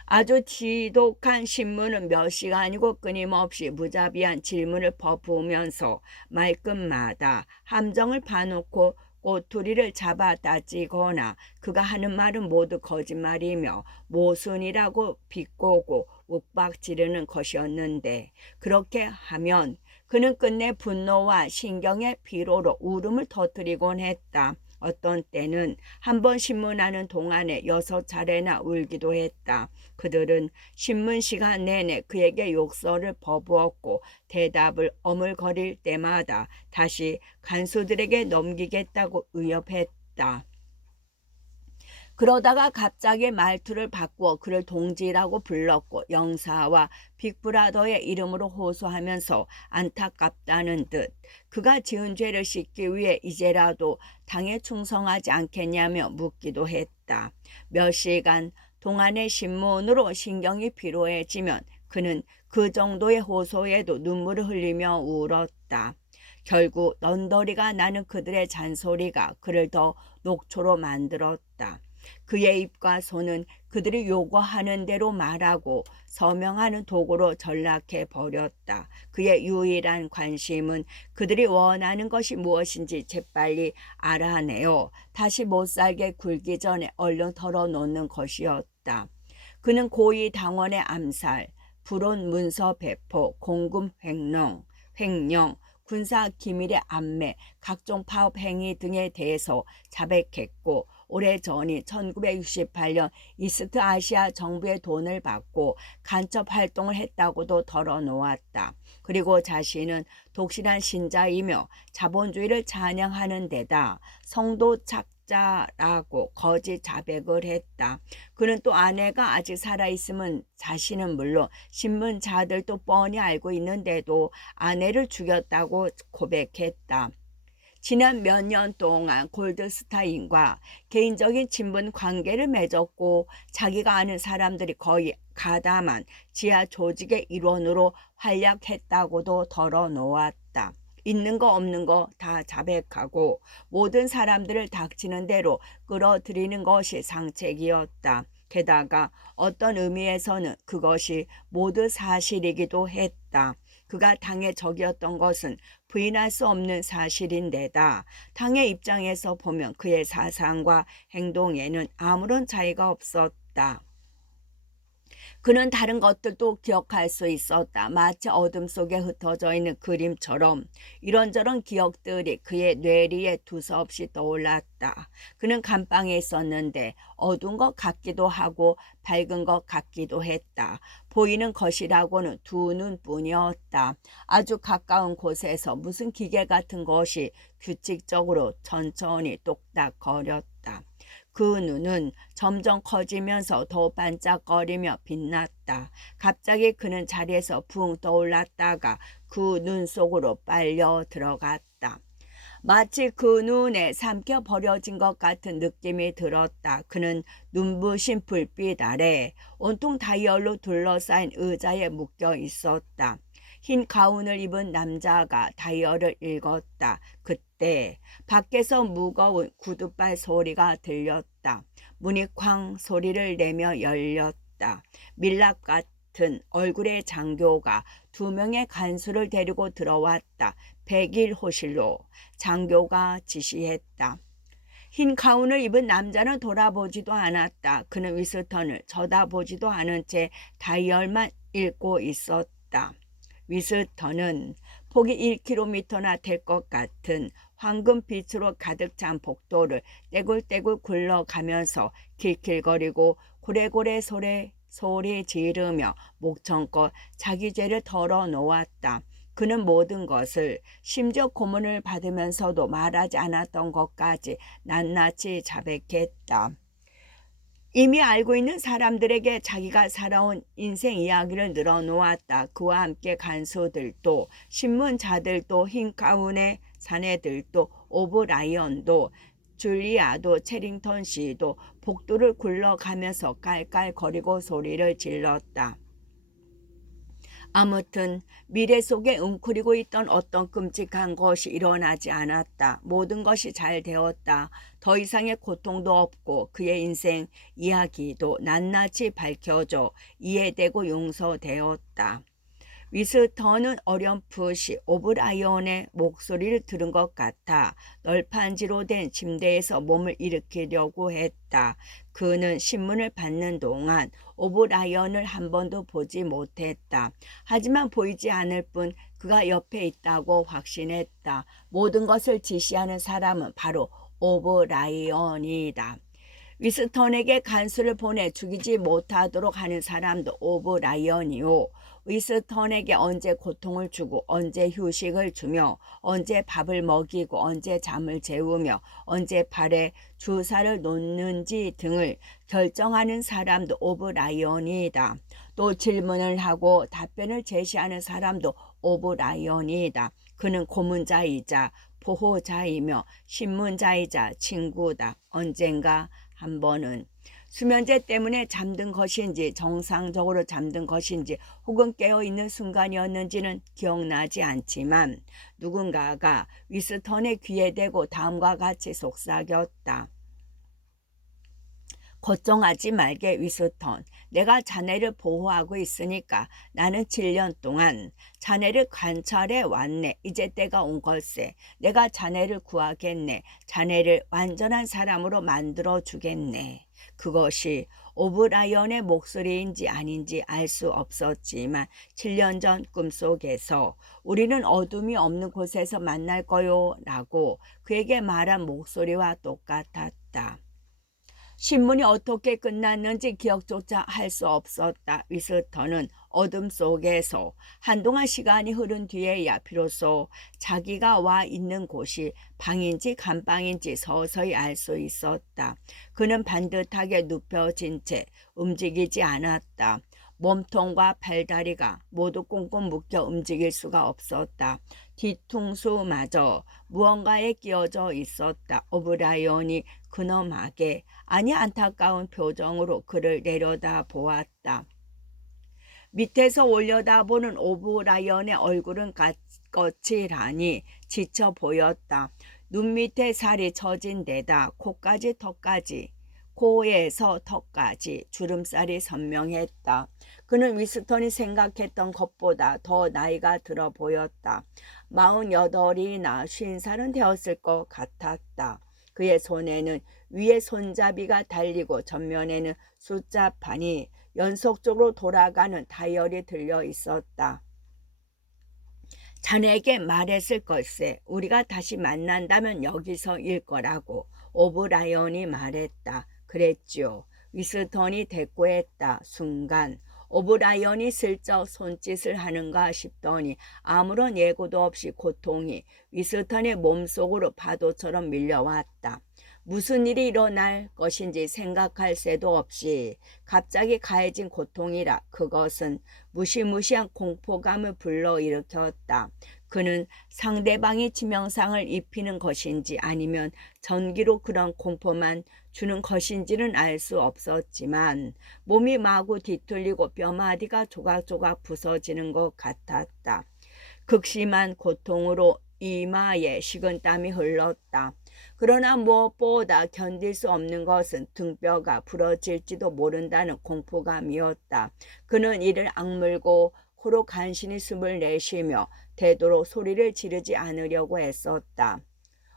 아주 지독한 신문은 몇 시간이고 끊임없이 무자비한 질문을 퍼부으면서 말끝마다 함정을 파놓고 꼬투리를 잡아 따지거나 그가 하는 말은 모두 거짓말이며 모순이라고 비꼬고 욱박지르는 것이었는데 그렇게 하면 그는 끝내 분노와 신경의 피로로 울음을 터뜨리곤 했다. 어떤 때는 한 번 신문하는 동안에 6차례나 울기도 했다. 그들은 신문 시간 내내 그에게 욕설을 퍼부었고 대답을 어물거릴 때마다 다시 간수들에게 넘기겠다고 위협했다. 그러다가 갑자기 말투를 바꾸어 그를 동지라고 불렀고 영사와 빅브라더의 이름으로 호소하면서 안타깝다는 듯 그가 지은 죄를 씻기 위해 이제라도 당에 충성하지 않겠냐며 묻기도 했다. 몇 시간 동안의 신문으로 신경이 피로해지면 그는 그 정도의 호소에도 눈물을 흘리며 울었다. 결국 넌더리가 나는 그들의 잔소리가 그를 더 녹초로 만들었다. 그의 입과 손은 그들이 요구하는 대로 말하고 서명하는 도구로 전락해 버렸다. 그의 유일한 관심은 그들이 원하는 것이 무엇인지 재빨리 알아내어 다시 못살게 굴기 전에 얼른 털어놓는 것이었다. 그는 고위 당원의 암살, 불온 문서 배포, 공금 횡령, 군사 기밀의 암매, 각종 파업 행위 등에 대해서 자백했고 오래전이 1968년 이스트아시아 정부의 돈을 받고 간첩 활동을 했다고도 털어놓았다. 그리고 자신은 독실한 신자이며 자본주의를 찬양하는 데다 성도 착자라고 거짓 자백을 했다. 그는 또 아내가 아직 살아있으면 자신은 물론 신문자들도 뻔히 알고 있는데도 아내를 죽였다고 고백했다. 지난 몇 년 동안 골드스타인과 개인적인 친분 관계를 맺었고 자기가 아는 사람들이 거의 가담한 지하 조직의 일원으로 활약했다고도 털어놓았다. 있는 거 없는 거 다 자백하고 모든 사람들을 닥치는 대로 끌어들이는 것이 상책이었다. 게다가 어떤 의미에서는 그것이 모두 사실이기도 했다. 그가 당의 적이었던 것은 부인할 수 없는 사실인데다 당의 입장에서 보면 그의 사상과 행동에는 아무런 차이가 없었다. 그는 다른 것들도 기억할 수 있었다. 마치 어둠 속에 흩어져 있는 그림처럼 이런저런 기억들이 그의 뇌리에 두서없이 떠올랐다. 그는 감방에 있었는데 어두운 것 같기도 하고 밝은 것 같기도 했다. 보이는 것이라고는 두 눈뿐이었다. 아주 가까운 곳에서 무슨 기계 같은 것이 규칙적으로 천천히 똑딱거렸다. 그 눈은 점점 커지면서 더 반짝거리며 빛났다. 갑자기 그는 자리에서 붕 떠올랐다가 그 눈 속으로 빨려 들어갔다. 마치 그 눈에 삼켜 버려진 것 같은 느낌이 들었다. 그는 눈부신 불빛 아래 온통 다이얼로 둘러싸인 의자에 묶여 있었다. 흰 가운을 입은 남자가 다이얼을 읽었다. 그때 밖에서 무거운 구두발 소리가 들렸다. 문이 쾅 소리를 내며 열렸다. 밀랍 같은 같은 얼굴의 장교가 2명의 간수를 데리고 들어왔다. 백일호실로 장교가 지시했다. 흰 가운을 입은 남자는 돌아보지도 않았다. 그는 위스턴을 쳐다보지도 않은 채 다이얼만 읽고 있었다. 위스턴은 폭이 1km나 될 것 같은 황금빛으로 가득 찬 복도를 떼굴떼굴 굴러가면서 킬킬거리고 고래고래 소리 지르며 목청껏 자기 죄를 털어놓았다. 그는 모든 것을, 심지어 고문을 받으면서도 말하지 않았던 것까지 낱낱이 자백했다. 이미 알고 있는 사람들에게 자기가 살아온 인생 이야기를 늘어놓았다. 그와 함께 간수들도, 신문자들도, 흰 가운의 사내들도, 오브라이언도, 줄리아도, 체링턴 씨도 복도를 굴러가면서 깔깔거리고 소리를 질렀다. 아무튼 미래 속에 웅크리고 있던 어떤 끔찍한 것이 일어나지 않았다. 모든 것이 잘 되었다. 더 이상의 고통도 없고 그의 인생 이야기도 낱낱이 밝혀져 이해되고 용서되었다. 위스턴은 어렴풋이 오브라이언의 목소리를 들은 것 같아 널판지로 된 침대에서 몸을 일으키려고 했다. 그는 신문을 받는 동안 오브라이언을 한 번도 보지 못했다. 하지만 보이지 않을 뿐 그가 옆에 있다고 확신했다. 모든 것을 지시하는 사람은 바로 오브라이언이다. 위스턴에게 간수를 보내 죽이지 못하도록 하는 사람도 오브라이언이요. 위스턴에게 언제 고통을 주고 언제 휴식을 주며 언제 밥을 먹이고 언제 잠을 재우며 언제 발에 주사를 놓는지 등을 결정하는 사람도 오브라이언이다. 또 질문을 하고 답변을 제시하는 사람도 오브라이언이다. 그는 고문자이자 보호자이며 신문자이자 친구다. 언젠가 한 번은 수면제 때문에 잠든 것인지 정상적으로 잠든 것인지 혹은 깨어있는 순간이었는지는 기억나지 않지만 누군가가 위스턴의 귀에 대고 다음과 같이 속삭였다. 걱정하지 말게 위스턴. 내가 자네를 보호하고 있으니까. 나는 7년 동안 자네를 관찰해 왔네. 이제 때가 온 걸세. 내가 자네를 구하겠네. 자네를 완전한 사람으로 만들어 주겠네. 그것이 오브라이언의 목소리인지 아닌지 알 수 없었지만 7년 전 꿈속에서 우리는 어둠이 없는 곳에서 만날 거요 라고 그에게 말한 목소리와 똑같았다. 신문이 어떻게 끝났는지 기억조차 할 수 없었다. 위스턴은 어둠 속에서 한동안 시간이 흐른 뒤에야 비로소 자기가 와 있는 곳이 방인지 감방인지 서서히 알 수 있었다. 그는 반듯하게 눕혀진 채 움직이지 않았다. 몸통과 팔다리가 모두 꽁꽁 묶여 움직일 수가 없었다. 뒤통수마저 무언가에 끼어져 있었다. 오브라이언이 근엄하게 아니 안타까운 표정으로 그를 내려다 보았다. 밑에서 올려다보는 오브라이언의 얼굴은 거칠하니 지쳐 보였다. 눈 밑에 살이 처진 데다 코에서 턱까지 주름살이 선명했다. 그는 위스턴이 생각했던 것보다 더 나이가 들어 보였다. 48이나 50살은 되었을 것 같았다. 그의 손에는 위에 손잡이가 달리고 전면에는 숫자판이 연속적으로 돌아가는 다이얼이 들려 있었다. 자네에게 말했을 걸세. 우리가 다시 만난다면 여기서일 거라고. 오브라이언이 말했다. 그랬지요. 위스턴이 대꾸했다. 순간 오브라이언이 슬쩍 손짓을 하는가 싶더니 아무런 예고도 없이 고통이 위스턴의 몸속으로 파도처럼 밀려왔다. 무슨 일이 일어날 것인지 생각할 새도 없이 갑자기 가해진 고통이라 그것은 무시무시한 공포감을 불러일으켰다. 그는 상대방이 치명상을 입히는 것인지 아니면 전기로 그런 공포만 주는 것인지는 알 수 없었지만 몸이 마구 뒤틀리고 뼈마디가 조각조각 부서지는 것 같았다. 극심한 고통으로 이마에 식은땀이 흘렀다. 그러나 무엇보다 견딜 수 없는 것은 등뼈가 부러질지도 모른다는 공포감이었다. 그는 이를 악물고 코로 간신히 숨을 내쉬며 되도록 소리를 지르지 않으려고 애썼다.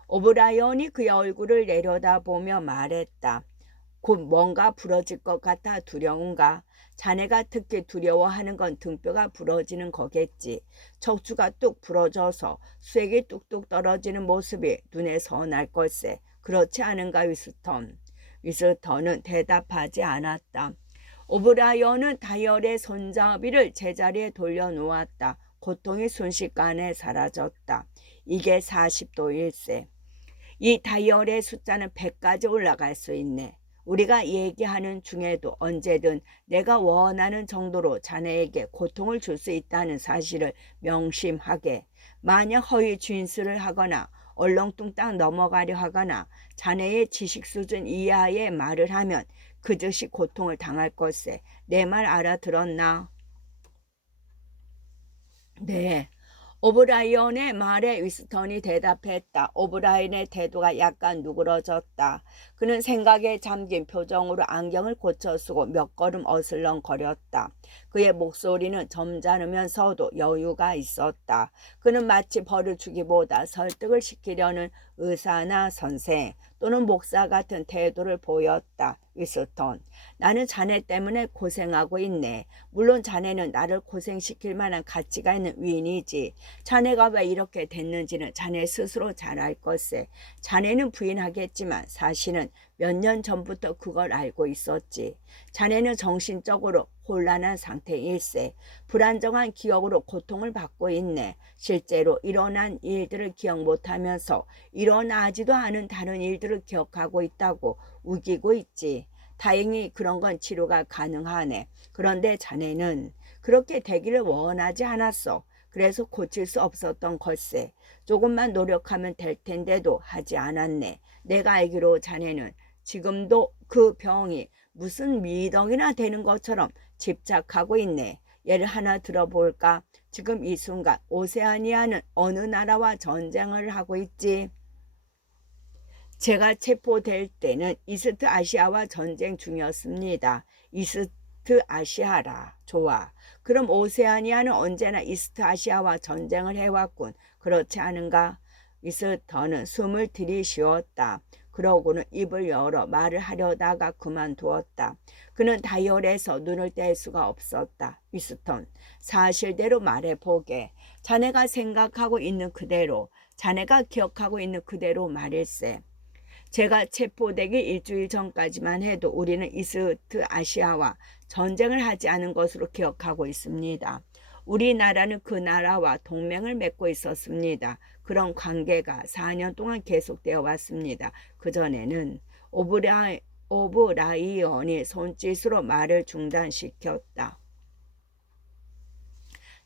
오브라이언이 그의 얼굴을 내려다보며 말했다. 곧 뭔가 부러질 것 같아 두려운가? 자네가 특히 두려워하는 건 등뼈가 부러지는 거겠지. 척추가 뚝 부러져서 수액이 뚝뚝 떨어지는 모습이 눈에 선할 걸세. 그렇지 않은가, 위스턴? 위스턴은 대답하지 않았다. 오브라이언은 다이얼의 손잡이를 제자리에 돌려놓았다. 고통이 순식간에 사라졌다. 이게 40도일세. 이 다이얼의 숫자는 100까지 올라갈 수 있네. 우리가 얘기하는 중에도 언제든 내가 원하는 정도로 자네에게 고통을 줄 수 있다는 사실을 명심하게. 만약 허위 진술을 하거나 얼렁뚱땅 넘어가려 하거나 자네의 지식 수준 이하의 말을 하면 그 즉시 고통을 당할 걸세. 내 말 알아들었나? 네. 오브라이언의 말에 위스턴이 대답했다. 오브라이언의 태도가 약간 누그러졌다. 그는 생각에 잠긴 표정으로 안경을 고쳐 쓰고 몇 걸음 어슬렁거렸다. 그의 목소리는 점잖으면서도 여유가 있었다. 그는 마치 벌을 주기보다 설득을 시키려는 의사나 선생 또는 목사 같은 태도를 보였다. 위스턴, 나는 자네 때문에 고생하고 있네. 물론 자네는 나를 고생시킬 만한 가치가 있는 위인이지. 자네가 왜 이렇게 됐는지는 자네 스스로 잘 알 걸세. 자네는 부인하겠지만 사실은 몇 년 전부터 그걸 알고 있었지. 자네는 정신적으로 혼란한 상태일세. 불안정한 기억으로 고통을 받고 있네. 실제로 일어난 일들을 기억 못하면서 일어나지도 않은 다른 일들을 기억하고 있다고 우기고 있지. 다행히 그런 건 치료가 가능하네. 그런데 자네는 그렇게 되기를 원하지 않았어. 그래서 고칠 수 없었던 걸세. 조금만 노력하면 될 텐데도 하지 않았네. 내가 알기로 자네는 지금도 그 병이 무슨 미덕이나 되는 것처럼 집착하고 있네. 예를 하나 들어볼까? 지금 이 순간 오세아니아는 어느 나라와 전쟁을 하고 있지? 제가 체포될 때는 이스트 아시아와 전쟁 중이었습니다. 이스트 아시아라. 좋아. 그럼 오세아니아는 언제나 이스트 아시아와 전쟁을 해왔군. 그렇지 않은가? 위스턴은 숨을 들이쉬었다. 그러고는 입을 열어 말을 하려다가 그만두었다. 그는 다이얼에서 눈을 뗄 수가 없었다. 위스턴, 사실대로 말해보게. 자네가 생각하고 있는 그대로, 자네가 기억하고 있는 그대로 말일세. 제가 체포되기 일주일 전까지만 해도 우리는 이스트 아시아와 전쟁을 하지 않은 것으로 기억하고 있습니다. 우리나라는 그 나라와 동맹을 맺고 있었습니다. 그런 관계가 4년 동안 계속되어 왔습니다. 그전에는 오브라이언이 손짓으로 말을 중단시켰다.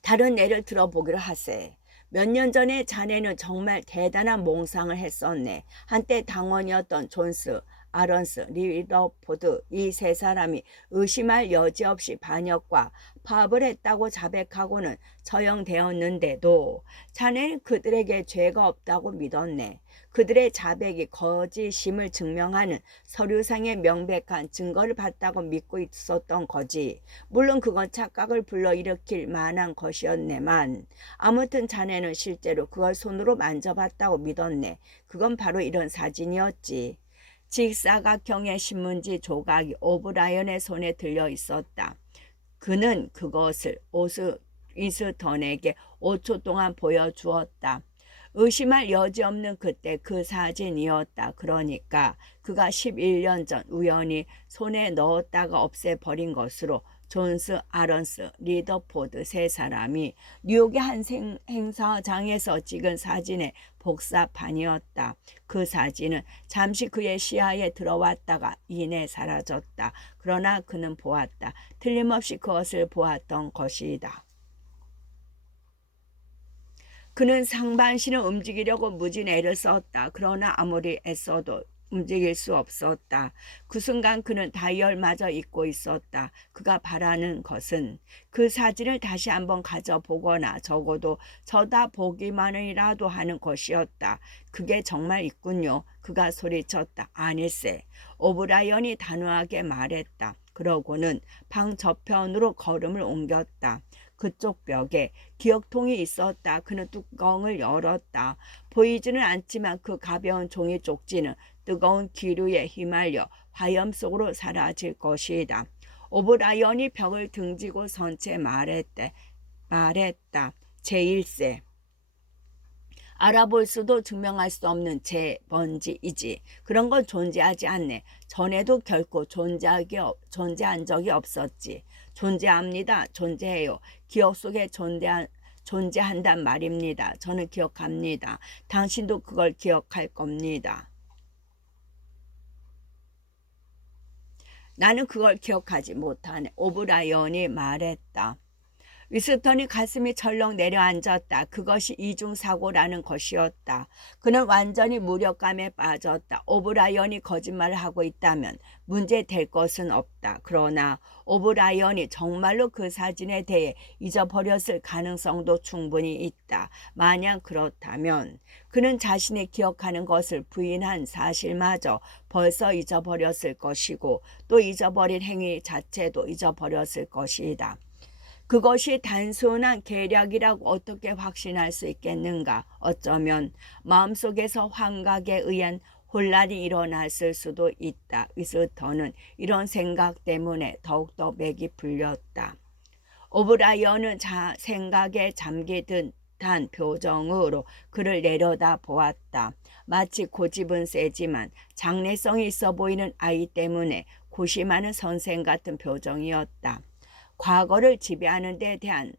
다른 예를 들어보기로 하세. 몇 년 전에 자네는 정말 대단한 몽상을 했었네. 한때 당원이었던 존스, 아런스, 리더포드 이 세 사람이 의심할 여지 없이 반역과 파업을 했다고 자백하고는 처형되었는데도 자네는 그들에게 죄가 없다고 믿었네. 그들의 자백이 거짓임을 증명하는 서류상의 명백한 증거를 봤다고 믿고 있었던 거지. 물론 그건 착각을 불러일으킬 만한 것이었네만 아무튼 자네는 실제로 그걸 손으로 만져봤다고 믿었네. 그건 바로 이런 사진이었지. 직사각형의 신문지 조각이 오브라이언의 손에 들려 있었다. 그는 그것을 위스턴에게 5초 동안 보여주었다. 의심할 여지 없는 그때 그 사진이었다. 그러니까 그가 11년 전 우연히 손에 넣었다가 없애버린 것으로 존스, 아런스, 리더포드 세 사람이 뉴욕의 한 행사장에서 찍은 사진의 복사판이었다. 그 사진은 잠시 그의 시야에 들어왔다가 이내 사라졌다. 그러나 그는 보았다. 틀림없이 그것을 보았던 것이다. 그는 상반신을 움직이려고 무진 애를 썼다. 그러나 아무리 애써도 움직일 수 없었다. 그 순간 그는 다이얼마저 잊고 있었다. 그가 바라는 것은 그 사진을 다시 한번 가져보거나 적어도 쳐다보기만이라도 하는 것이었다. 그게 정말 있군요. 그가 소리쳤다. 아닐세. 오브라이언이 단호하게 말했다. 그러고는 방 저편으로 걸음을 옮겼다. 그쪽 벽에 기억통이 있었다. 그는 뚜껑을 열었다. 보이지는 않지만 그 가벼운 종이 쪽지는 뜨거운 기류에 휘말려 화염 속으로 사라질 것이다. 오브라이언이 벽을 등지고 선 채 말했다. 제1세. 알아볼 수도 증명할 수 없는 제 먼지이지. 그런 건 존재하지 않네. 전에도 결코 존재한 적이 없었지. 존재합니다. 존재해요. 기억 속에 존재한단 말입니다. 저는 기억합니다. 당신도 그걸 기억할 겁니다. 나는 그걸 기억하지 못하네. 오브라이언이 말했다. 위스턴이 가슴이 철렁 내려앉았다. 그것이 이중사고라는 것이었다. 그는 완전히 무력감에 빠졌다. 오브라이언이 거짓말을 하고 있다면 문제될 것은 없다. 그러나 오브라이언이 정말로 그 사진에 대해 잊어버렸을 가능성도 충분히 있다. 만약 그렇다면 그는 자신이 기억하는 것을 부인한 사실마저 벌써 잊어버렸을 것이고 또 잊어버린 행위 자체도 잊어버렸을 것이다. 그것이 단순한 계략이라고 어떻게 확신할 수 있겠는가? 어쩌면 마음속에서 환각에 의한 혼란이 일어났을 수도 있다. 위스턴은 이런 생각 때문에 더욱더 맥이 풀렸다. 오브라이언은 생각에 잠기든 단 표정으로 그를 내려다 보았다. 마치 고집은 세지만 장래성이 있어 보이는 아이 때문에 고심하는 선생 같은 표정이었다. 과거를 지배하는 데 대한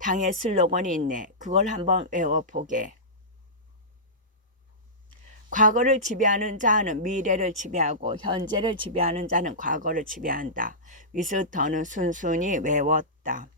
당의 슬로건이 있네. 그걸 한번 외워보게. 과거를 지배하는 자는 미래를 지배하고 현재를 지배하는 자는 과거를 지배한다. 위스턴은 순순히 외웠다.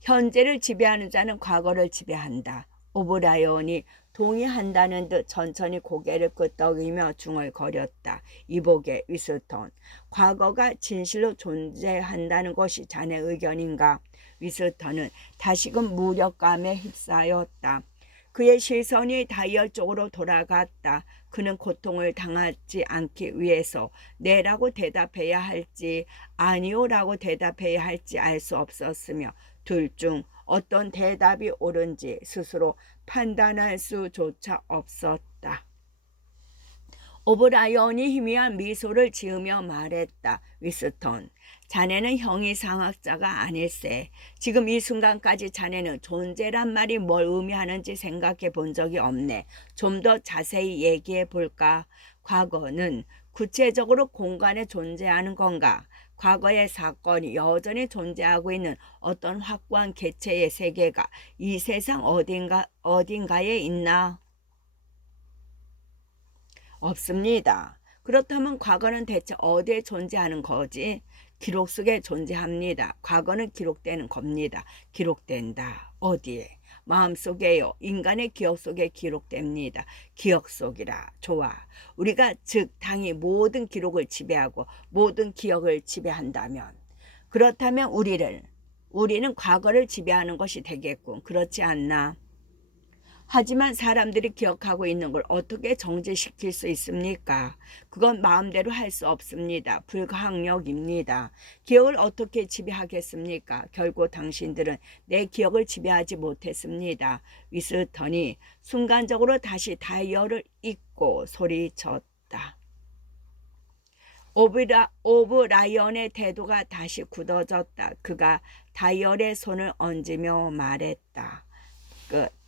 현재를 지배하는 자는 과거를 지배한다. 오브라이언이 동의한다는 듯 천천히 고개를 끄덕이며 중얼거렸다. 이보게 위스턴, 과거가 진실로 존재한다는 것이 자네 의견인가? 위스턴은 다시금 무력감에 휩싸였다. 그의 시선이 다이얼 쪽으로 돌아갔다. 그는 고통을 당하지 않기 위해서 네라고 대답해야 할지 아니오라고 대답해야 할지 알 수 없었으며 둘 중 어떤 대답이 옳은지 스스로 판단할 수조차 없었다. 오브라이언이 희미한 미소를 지으며 말했다. 위스턴, 자네는 형이상학자가 아닐세. 지금 이 순간까지 자네는 존재란 말이 뭘 의미하는지 생각해 본 적이 없네. 좀 더 자세히 얘기해 볼까? 과거는 구체적으로 공간에 존재하는 건가? 과거의 사건이 여전히 존재하고 있는 어떤 확고한 개체의 세계가 이 세상 어딘가에 있나? 없습니다. 그렇다면 과거는 대체 어디에 존재하는 거지? 기록 속에 존재합니다. 과거는 기록되는 겁니다. 기록된다. 어디에? 마음속에요. 인간의 기억 속에 기록됩니다. 기억 속이라. 좋아. 우리가 즉 당이 모든 기록을 지배하고 모든 기억을 지배한다면 그렇다면 우리는 과거를 지배하는 것이 되겠군. 그렇지 않나? 하지만 사람들이 기억하고 있는 걸 어떻게 정지시킬 수 있습니까? 그건 마음대로 할 수 없습니다. 불가항력입니다. 기억을 어떻게 지배하겠습니까? 결국 당신들은 내 기억을 지배하지 못했습니다. 위스턴이 순간적으로 다시 다이얼을 잊고 소리쳤다. 오브라이언의 태도가 다시 굳어졌다. 그가 다이얼에 손을 얹으며 말했다. 끝.